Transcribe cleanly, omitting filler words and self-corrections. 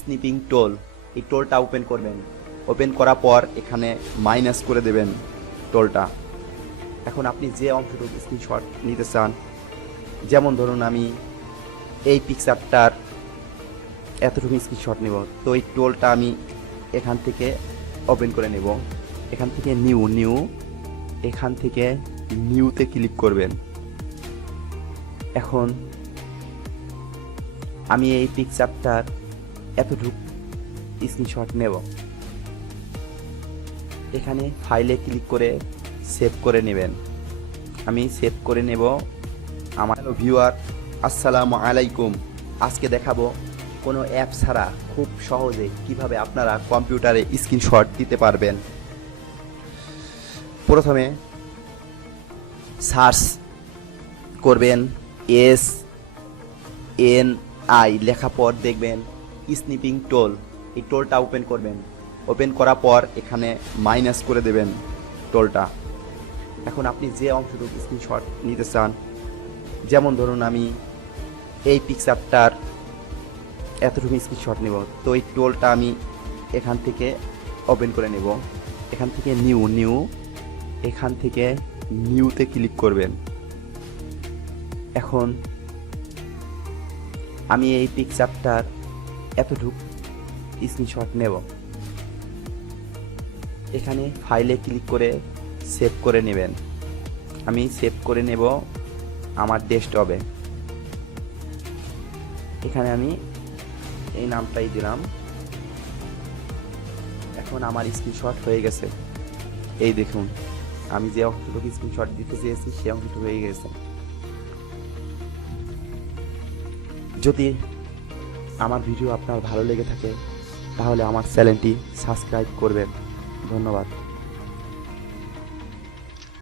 Snipping toll, এই টোলটা open করবেন। Open করার পর এখানে মাইনাস করে দেবেন টোলটা। এখন আপনি যে অংশটুকু স্ক্রিনশট নিতে চান, যেমন ধরুন আমি এই পিকচারটার এতটুকু স্ক্রিনশট নেব, তো এই টোলটা আমি এখান থেকে ওপেন করে নেব। এখান থেকে নিউ এখান থেকে নিউতে ক্লিক করবেন। এখন আমি এই পিকচারটার এতটুকু স্ক্রিনশট নেব, এখানে ফাইলে ক্লিক করে সেভ করে নেবেন। আমি সেভ করে নেব। আমার ভিউয়ার, আসসালামু আলাইকুম। আজকে দেখাবো কোনো অ্যাপ ছাড়া খুব সহজে কিভাবে আপনারা কম্পিউটারে স্ক্রিনশট দিতে পারবেন। প্রথমে সার্চ করবেন SNI লেখা পর দেখবেন স্নিপিং টোল, এই টোলটা ওপেন করবেন। ওপেন করার পর এখানে মাইনাস করে দেবেন টোলটা। এখন আপনি যে অংশটুকু স্ক্রিনশট নিতে চান, যেমন ধরুন আমি এই পিকচারটার এতটুকু স্ক্রিনশট নেব, তো এই টোলটা আমি এখান থেকে ওপেন করে নেব। এখান থেকে নিউ এখান থেকে নিউতে ক্লিক করবেন। এখন আমি এই পিকচারটার এতটুকু স্ক্রিনশট নেব, এখানে ফাইলে ক্লিক করে সেভ করে নেবেন। আমি সেভ করে নেব আমার ডেস্কটপে। এখানে আমি এই নামটাই দিলাম। এখন আমার স্ক্রিনশট হয়ে গেছে। এই দেখুন, আমি যে অংশটুকু স্ক্রিনশট দিতে চেয়েছি সে অংশটুকু হয়ে গেছে। যদি আমার ভিডিও আপনার ভালো লেগে থাকে তাহলে আমার চ্যানেলটি সাবস্ক্রাইব করবেন। ধন্যবাদ।